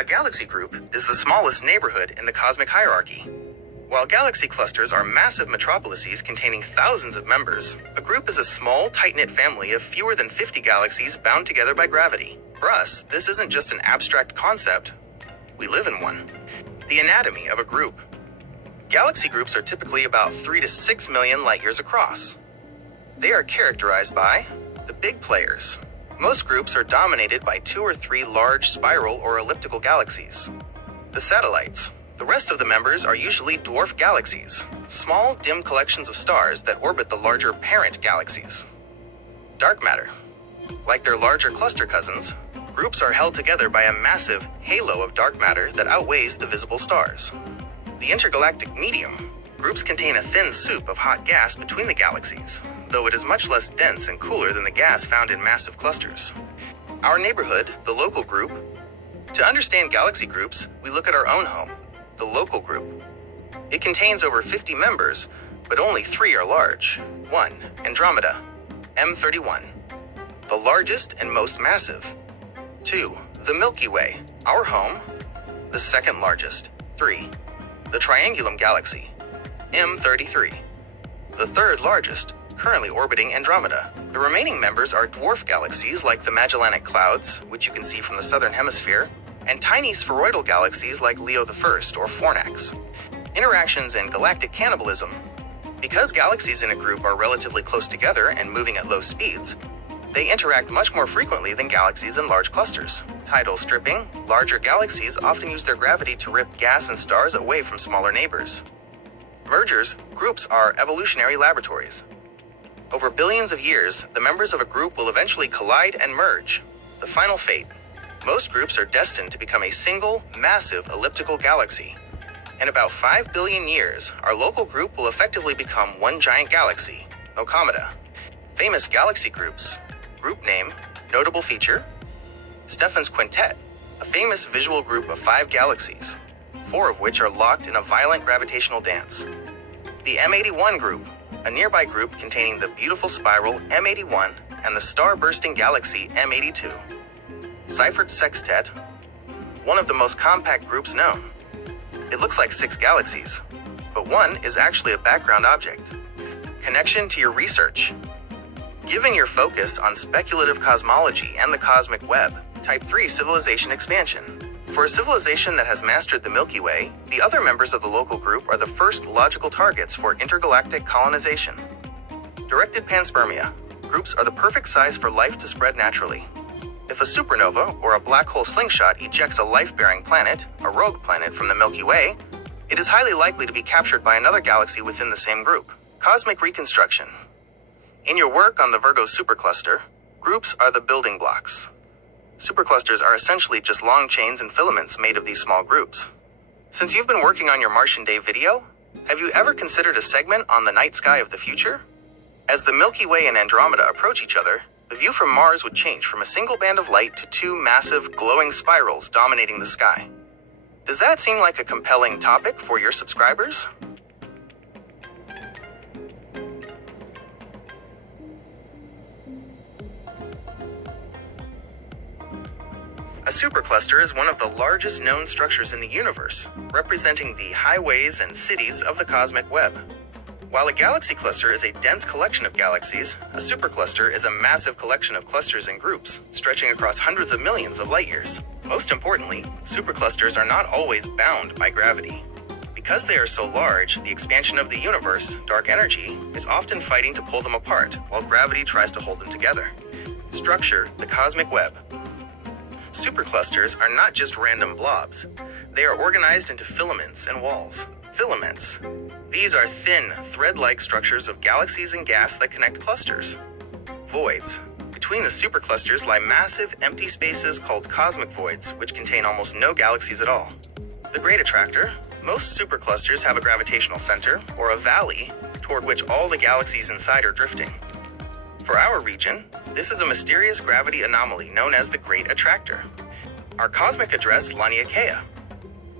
A galaxy group is the smallest neighborhood in the cosmic hierarchy. While galaxy clusters are massive metropolises containing thousands of members, a group is a small, tight-knit family of fewer than 50 galaxies bound together by gravity. For us, this isn't just an abstract concept. We live in one. The anatomy of a group. Galaxy groups are typically about 3 to 6 million light-years across. They are characterized by the big players. Most groups are dominated by 2 or 3 large spiral or elliptical galaxies. The satellites. The rest of the members are usually dwarf galaxies, small, dim collections of stars that orbit the larger parent galaxies. Dark matter. Like their larger cluster cousins, groups are held together by a massive halo of dark matter that outweighs the visible stars. The intergalactic medium. Groups contain a thin soup of hot gas between the galaxies, though it is much less dense and cooler than the gas found in massive clusters. Our neighborhood, the local group. To understand galaxy groups, we look at our own home, the local group. It contains over 50 members, but only 3 are large. 1. Andromeda, M31, the largest and most massive. 2. The Milky Way, our home, the second largest. 3. The Triangulum Galaxy, M33, the third largest, currently orbiting Andromeda. The remaining members are dwarf galaxies like the Magellanic Clouds, which you can see from the southern hemisphere, and tiny spheroidal galaxies like Leo I or Fornax. Interactions and galactic cannibalism. Because galaxies in a group are relatively close together and moving at low speeds, they interact much more frequently than galaxies in large clusters. Tidal stripping. Larger galaxies often use their gravity to rip gas and stars away from smaller neighbors. Mergers. Groups are evolutionary laboratories. Over billions of years, the members of a group will eventually collide and merge. The final fate. Most groups are destined to become a single, massive elliptical galaxy. In about 5 billion years, our local group will effectively become one giant galaxy, Nocometa. Famous galaxy groups. Group name, notable feature, Stephan's Quintet, a famous visual group of 5 galaxies, 4 of which are locked in a violent gravitational dance. The M81 group, a nearby group containing the beautiful spiral M81 and the star-bursting galaxy M82. Seyfert's Sextet, one of the most compact groups known. It looks like 6 galaxies, but one is actually a background object. Connection to your research. Given your focus on speculative cosmology and the cosmic web, Type 3 civilization expansion. For a civilization that has mastered the Milky Way, the other members of the local group are the first logical targets for intergalactic colonization. Directed panspermia. Groups are the perfect size for life to spread naturally. If a supernova or a black hole slingshot ejects a life-bearing planet, a rogue planet from the Milky Way, it is highly likely to be captured by another galaxy within the same group. Cosmic reconstruction. In your work on the Virgo Supercluster, groups are the building blocks. Superclusters are essentially just long chains and filaments made of these small groups. Since you've been working on your Martian Day video, have you ever considered a segment on the night sky of the future? As the Milky Way and Andromeda approach each other, the view from Mars would change from a single band of light to 2 massive, glowing spirals dominating the sky. Does that seem like a compelling topic for your subscribers? A supercluster is one of the largest known structures in the universe, representing the highways and cities of the cosmic web. While a galaxy cluster is a dense collection of galaxies, a supercluster is a massive collection of clusters and groups, stretching across hundreds of millions of light-years. Most importantly, superclusters are not always bound by gravity. Because they are so large, the expansion of the universe, dark energy, is often fighting to pull them apart, while gravity tries to hold them together. Structure, the cosmic web. Superclusters are not just random blobs. They are organized into filaments and walls. Filaments. These are thin, thread-like structures of galaxies and gas that connect clusters. Voids. Between the superclusters lie massive, empty spaces called cosmic voids, which contain almost no galaxies at all. The Great Attractor. Most superclusters have a gravitational center, or a valley, toward which all the galaxies inside are drifting. For our region, this is a mysterious gravity anomaly known as the Great Attractor. Our cosmic address, Laniakea.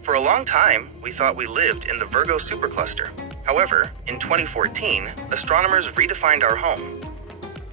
For a long time, we thought we lived in the Virgo supercluster. However, in 2014, astronomers redefined our home.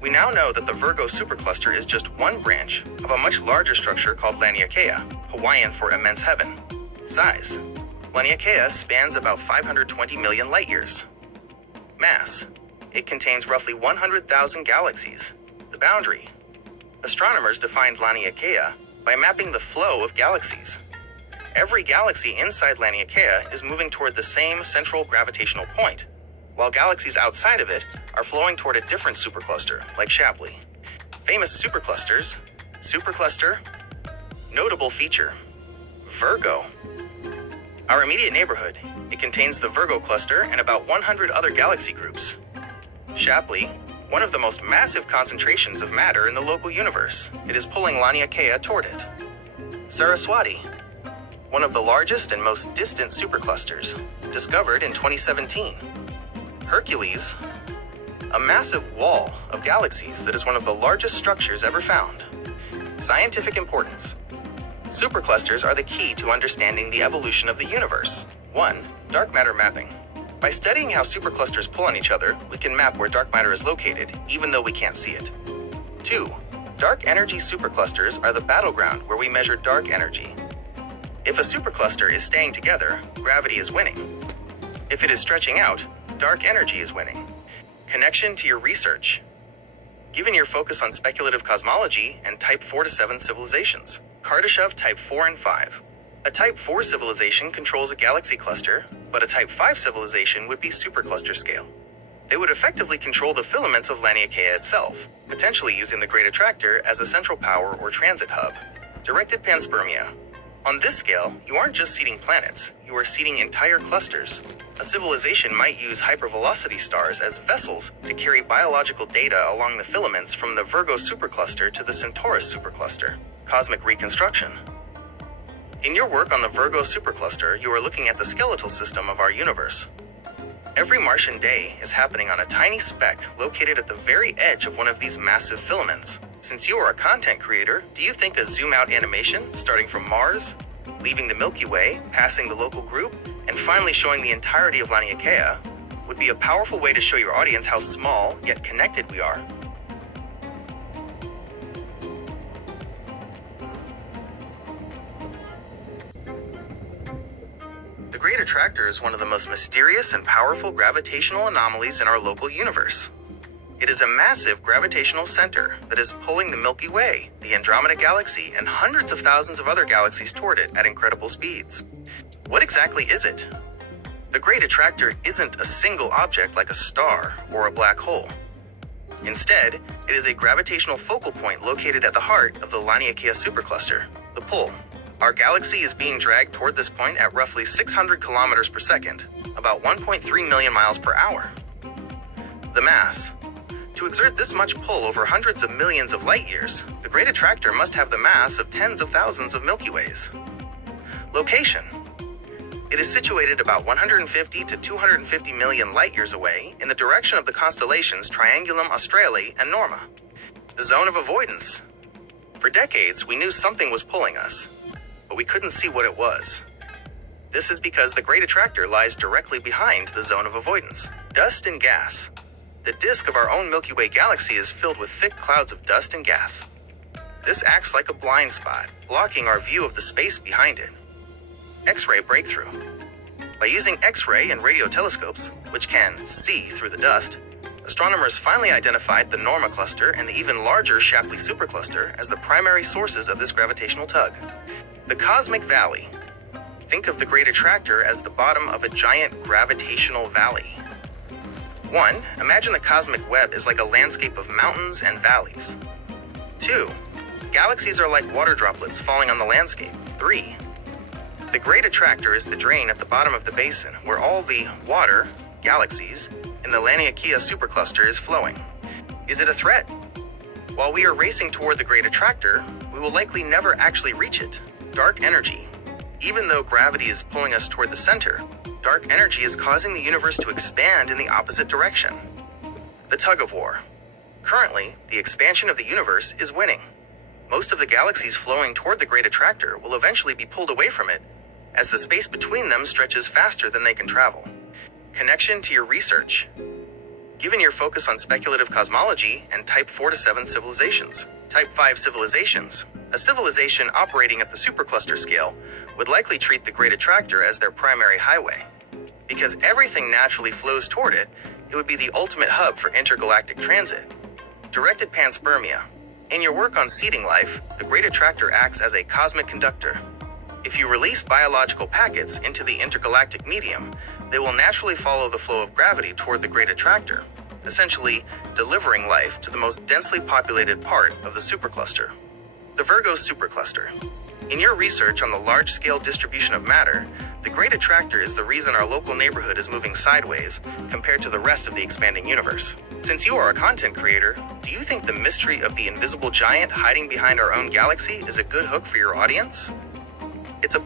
We now know that the Virgo supercluster is just one branch of a much larger structure called Laniakea, Hawaiian for immense heaven. Size: Laniakea spans about 520 million light-years. Mass: it contains roughly 100,000 galaxies. The boundary: astronomers defined Laniakea by mapping the flow of galaxies. Every galaxy inside Laniakea is moving toward the same central gravitational point, while galaxies outside of it are flowing toward a different supercluster, like Shapley. Famous superclusters: Supercluster. Notable feature: Virgo. Our immediate neighborhood, it contains the Virgo cluster and about 100 other galaxy groups. Shapley, one of the most massive concentrations of matter in the local universe. It is pulling Laniakea toward it. Saraswati, one of the largest and most distant superclusters, discovered in 2017. Hercules, a massive wall of galaxies that is one of the largest structures ever found. Scientific importance: superclusters are the key to understanding the evolution of the universe. 1. Dark matter mapping. By studying how superclusters pull on each other, we can map where dark matter is located, even though we can't see it. 2. Dark energy superclusters are the battleground where we measure dark energy. If a supercluster is staying together, gravity is winning. If it is stretching out, dark energy is winning. Connection to your research. Given your focus on speculative cosmology and Type 4 to 7 civilizations, Kardashev Type 4 and 5. A Type 4 civilization controls a galaxy cluster, but a Type 5 civilization would be supercluster scale. They would effectively control the filaments of Laniakea itself, potentially using the Great Attractor as a central power or transit hub. Directed panspermia. On this scale, you aren't just seeding planets, you are seeding entire clusters. A civilization might use hypervelocity stars as vessels to carry biological data along the filaments from the Virgo supercluster to the Centaurus supercluster. Cosmic reconstruction. In your work on the Virgo supercluster, you are looking at the skeletal system of our universe. Every Martian day is happening on a tiny speck located at the very edge of one of these massive filaments. Since you are a content creator, do you think a zoom-out animation, starting from Mars, leaving the Milky Way, passing the local group, and finally showing the entirety of Laniakea, would be a powerful way to show your audience how small, yet connected we are? The Great Attractor is one of the most mysterious and powerful gravitational anomalies in our local universe. It is a massive gravitational center that is pulling the Milky Way, the Andromeda Galaxy, and hundreds of thousands of other galaxies toward it at incredible speeds. What exactly is it? The Great Attractor isn't a single object like a star or a black hole. Instead, it is a gravitational focal point located at the heart of the Laniakea supercluster, the pull. Our galaxy is being dragged toward this point at roughly 600 kilometers per second, about 1.3 million miles per hour. The mass. To exert this much pull over hundreds of millions of light-years, the Great Attractor must have the mass of tens of thousands of Milky Ways. Location. It is situated about 150 to 250 million light-years away in the direction of the constellations Triangulum Australe and Norma. The zone of avoidance. For decades, we knew something was pulling us, but we couldn't see what it was. This is because the Great Attractor lies directly behind the zone of avoidance. Dust and gas. The disk of our own Milky Way galaxy is filled with thick clouds of dust and gas. This acts like a blind spot, blocking our view of the space behind it. X-ray breakthrough. By using X-ray and radio telescopes, which can see through the dust, astronomers finally identified the Norma cluster and the even larger Shapley supercluster as the primary sources of this gravitational tug. The cosmic valley. Think of the Great Attractor as the bottom of a giant gravitational valley. 1. Imagine the cosmic web is like a landscape of mountains and valleys. 2. Galaxies are like water droplets falling on the landscape. 3. The Great Attractor is the drain at the bottom of the basin where all the water, galaxies, in the Laniakea supercluster is flowing. Is it a threat? While we are racing toward the Great Attractor, we will likely never actually reach it. Dark energy. Even though gravity is pulling us toward the center, dark energy is causing the universe to expand in the opposite direction. The tug of war. Currently, the expansion of the universe is winning. Most of the galaxies flowing toward the Great Attractor will eventually be pulled away from it, as the space between them stretches faster than they can travel. Connection to your research. Given your focus on speculative cosmology and Type 4 to 7 civilizations. Type 5 civilizations. A civilization operating at the supercluster scale would likely treat the Great Attractor as their primary highway. Because everything naturally flows toward it, it would be the ultimate hub for intergalactic transit. Directed panspermia. In your work on seeding life, the Great Attractor acts as a cosmic conductor. If you release biological packets into the intergalactic medium, they will naturally follow the flow of gravity toward the Great Attractor, essentially delivering life to the most densely populated part of the supercluster. The Virgo Supercluster. In your research on the large-scale distribution of matter, the Great Attractor is the reason our local neighborhood is moving sideways compared to the rest of the expanding universe. Since you are a content creator, do you think the mystery of the invisible giant hiding behind our own galaxy is a good hook for your audience? It's a